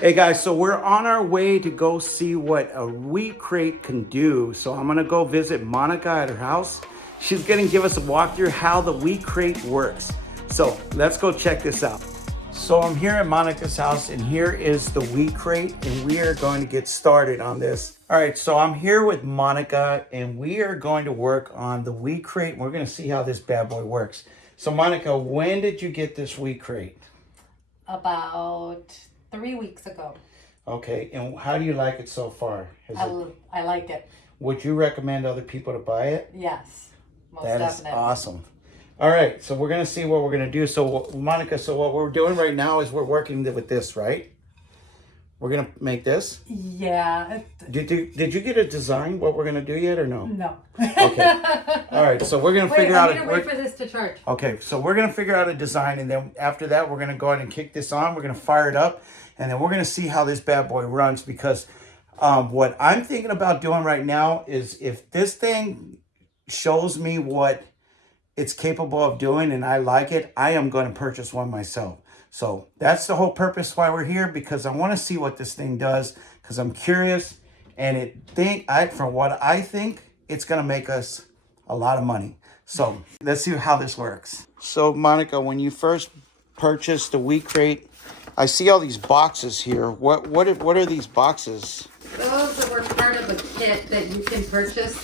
Hey guys, so we're on our way to go see what a WeCreate can do. So I'm gonna go visit Monica at her house. She's gonna give us a walkthrough how the WeCreate works. So let's go check this out. So I'm here at Monica's house and here is the WeCreate and we are going to get started on this. All right, so I'm here with Monica and we are going to work on the WeCreate. We're gonna see how this bad boy works. So Monica, when did you get this WeCreate? About 3 weeks ago. Okay, and how do you like it so far? I like it. Would you recommend other people to buy it? Yes, most That is definitely. awesome. All right, so we're gonna see what we're gonna do. So Monica, so what we're doing right now is we're working with this, right? We're gonna make this. Yeah. Did you get a design what we're gonna do yet or no? No. Okay. All right, so we're gonna figure out. I need to wait for this to charge. Okay, so we're gonna figure out a design, and then after that, we're gonna go ahead and kick this on. We're gonna fire it up, and then we're gonna see how this bad boy runs. Because what I'm thinking about doing right now is if this thing shows me what it's capable of doing, and I like it, I am going to purchase one myself. So that's the whole purpose why we're here, because I want to see what this thing does, because I'm curious, and from what I think, it's going to make us a lot of money. So let's see how this works. So Monica, when you first purchased the WeCreate, I see all these boxes here. What are these boxes? Those were part of a kit that you can purchase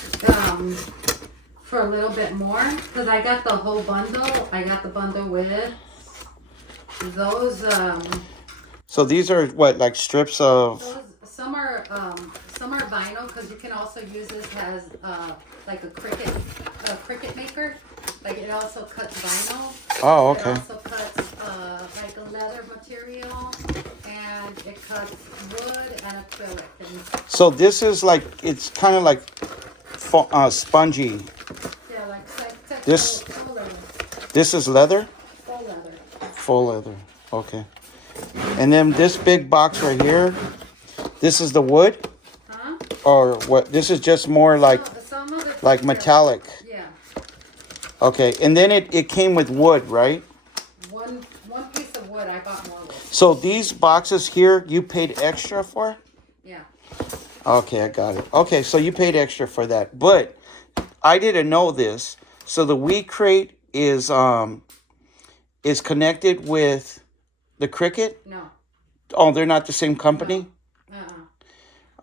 for a little bit more. Because I got the whole bundle. I got the bundle with those. So these are what, like strips of? Some are vinyl, because you can also use this as like a cricket maker. Like it also cuts vinyl. Oh, okay. It also cuts like a leather material, and it cuts wood and acrylic. So this is like, it's kind of like spongy. Yeah, like This faux leather. This is leather? Faux leather. Faux leather. Okay. And then this big box right here, this is the wood? Huh? Or what? This is just more like Some of it, like metallic. Yeah. Okay. And then it came with wood, right? One piece of wood. I got more wood. So these boxes here, you paid extra for? Yeah. Okay, I got it. Okay, so you paid extra for that. But I didn't know this. So the WeCreate is connected with the Cricut? No. Oh, they're not the same company?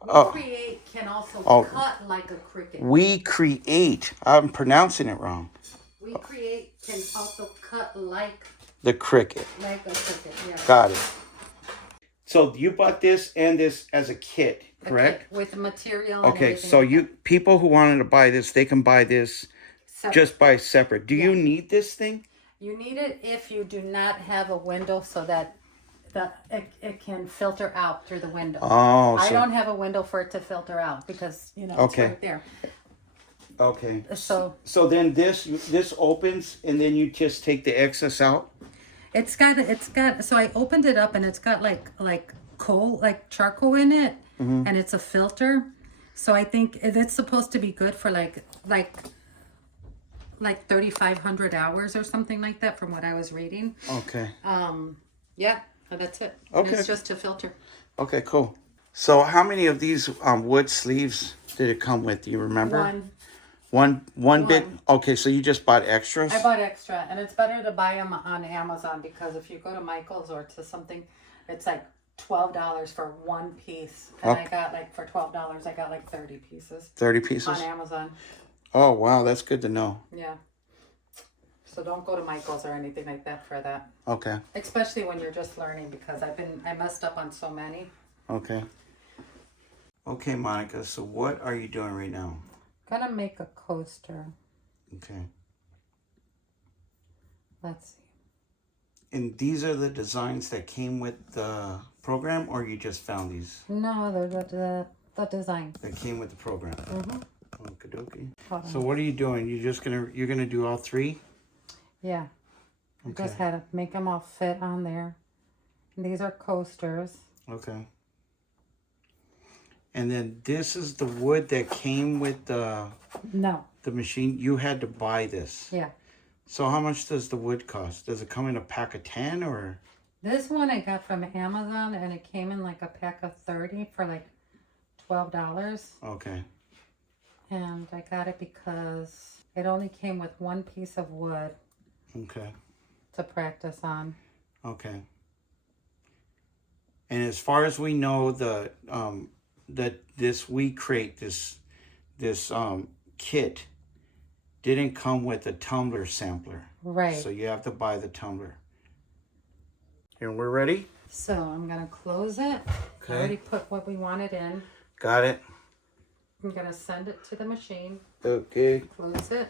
WeCreate can also cut like a cricket. WeCreate. I'm pronouncing it wrong. WeCreate can also cut like the Cricut. Like a cricket, yeah. Got it. So you bought this and this as a kit, correct? Kit with material. Okay, and so people who wanted to buy this, they can buy this just by separate. Do you need this thing? You need it if you do not have a window so that it can filter out through the window. Oh, I don't have a window for it to filter out because it's right there. Okay. So then this opens and then you just take the excess out? It's got so I opened it up and it's got like coal, like charcoal in it, and it's a filter. So I think it's supposed to be good for like 3,500 hours or something like that from what I was reading. Okay. Yeah, that's it. Okay. And it's just a filter. Okay, cool. So how many of these wood sleeves did it come with? Do you remember? One big. Okay, so you just bought extras? I bought extra, and it's better to buy them on Amazon because if you go to Michael's or to something, it's like $12 for one piece. And I got for $12, I got 30 pieces. 30 pieces? On Amazon. Oh, wow, that's good to know. Yeah. So don't go to Michael's or anything like that for that. Okay. Especially when you're just learning, because I messed up on so many. Okay. Okay, Monica, so what are you doing right now? Gonna make a coaster. Okay. Let's see. And these are the designs that came with the program, or you just found these? No, they're the designs. That came with the program. Mm-hmm. Okie dokie. So what are you doing? You're gonna do all three? Yeah. Okay. I just had to make them all fit on there. And these are coasters. Okay. And then this is the wood that came with the machine. You had to buy this. Yeah. So how much does the wood cost? Does it come in a pack of 10 or? This one I got from Amazon, and it came in like a pack of 30 for like $12. Okay. And I got it because it only came with one piece of wood. Okay. To practice on. Okay. And as far as we know, that this WeCreate this kit didn't come with a tumbler sampler. Right. So you have to buy the tumbler. And we're ready? So I'm gonna close it. Okay. I already put what we wanted in. Got it. I'm gonna send it to the machine. Okay. Close it.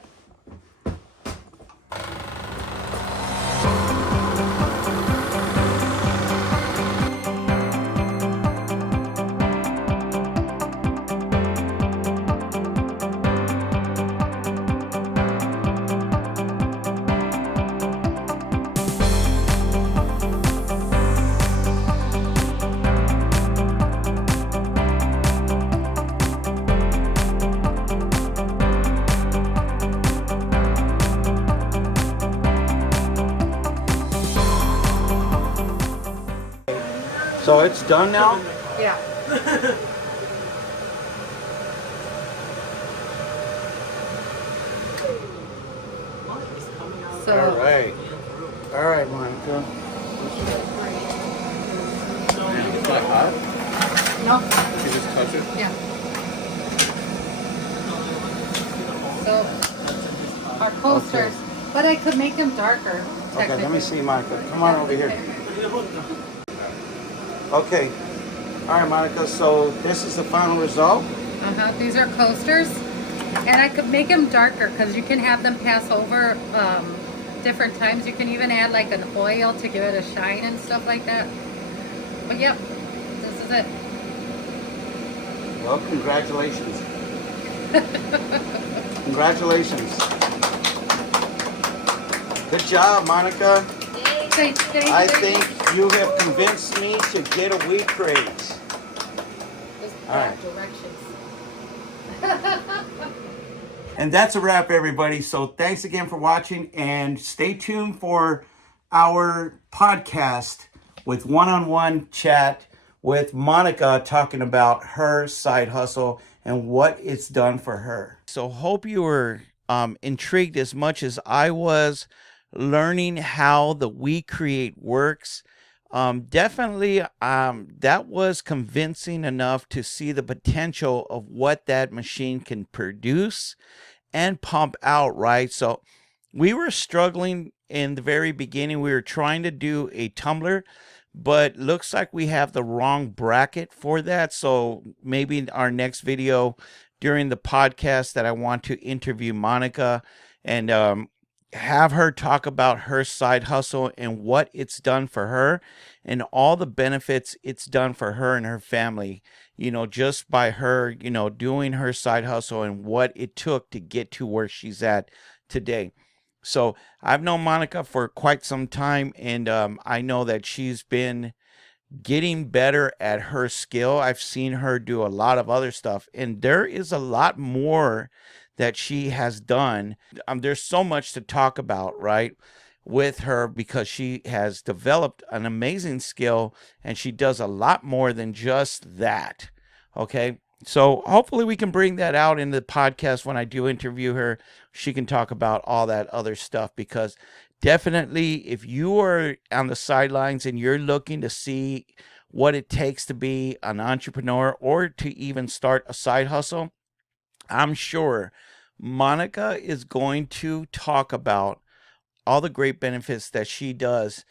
So it's done now? Yeah. So All right. All right, Monica. Is that hot? no. You just touch it? Yeah. So our coasters, but I could make them darker. Okay, let me see, Monica. Come on over here. Okay. All right, Monica. So this is the final result. These are coasters, and I could make them darker because you can have them pass over different times. You can even add like an oil to give it a shine and stuff like that. But yep, this is it. Well, congratulations. Congratulations. Good job, Monica. I think you have convinced me to get a WeCreate. All right. And that's a wrap, everybody. So thanks again for watching, and stay tuned for our podcast with one-on-one chat with Monica talking about her side hustle and what it's done for her. So hope you were intrigued as much as I was learning how the WeCreate works. Definitely that was convincing enough to see the potential of what that machine can produce and pump out, right? So we were struggling in the very beginning. We were trying to do a tumbler, but looks like we have the wrong bracket for that. So maybe in our next video during the podcast that I want to interview Monica and have her talk about her side hustle and what it's done for her and all the benefits it's done for her and her family, you know, just by her, you know, doing her side hustle and what it took to get to where she's at today. So I've known Monica for quite some time, and I know that she's been getting better at her skill. I've seen her do a lot of other stuff, and there is a lot more that she has done. There's so much to talk about, right, with her, because she has developed an amazing skill and she does a lot more than just that. Okay. So hopefully we can bring that out in the podcast when I do interview her. She can talk about all that other stuff, because definitely if you are on the sidelines and you're looking to see what it takes to be an entrepreneur or to even start a side hustle, I'm sure Monica is going to talk about all the great benefits that she does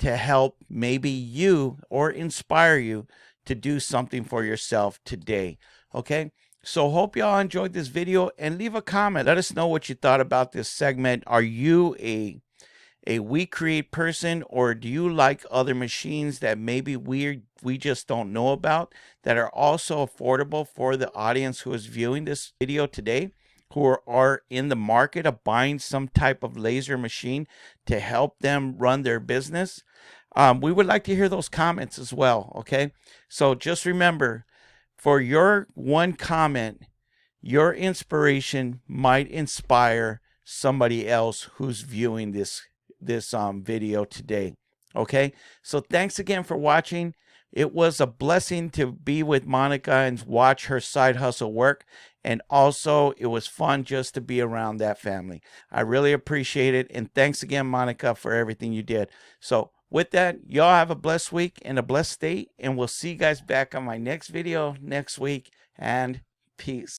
to help maybe you or inspire you to do something for yourself today. Okay. So hope y'all enjoyed this video, and leave a comment. Let us know what you thought about this segment. Are you a WeCreate person, or do you like other machines that maybe we just don't know about that are also affordable for the audience who is viewing this video today, who are in the market of buying some type of laser machine to help them run their business? We would like to hear those comments as well. Okay, so just remember, for your one comment, your inspiration might inspire somebody else who's viewing this video today. Okay, so thanks again for watching. It was a blessing to be with Monica and watch her side hustle work. And also, it was fun just to be around that family. I really appreciate it. And thanks again, Monica, for everything you did. So with that, y'all have a blessed week and a blessed day. And we'll see you guys back on my next video next week. And peace.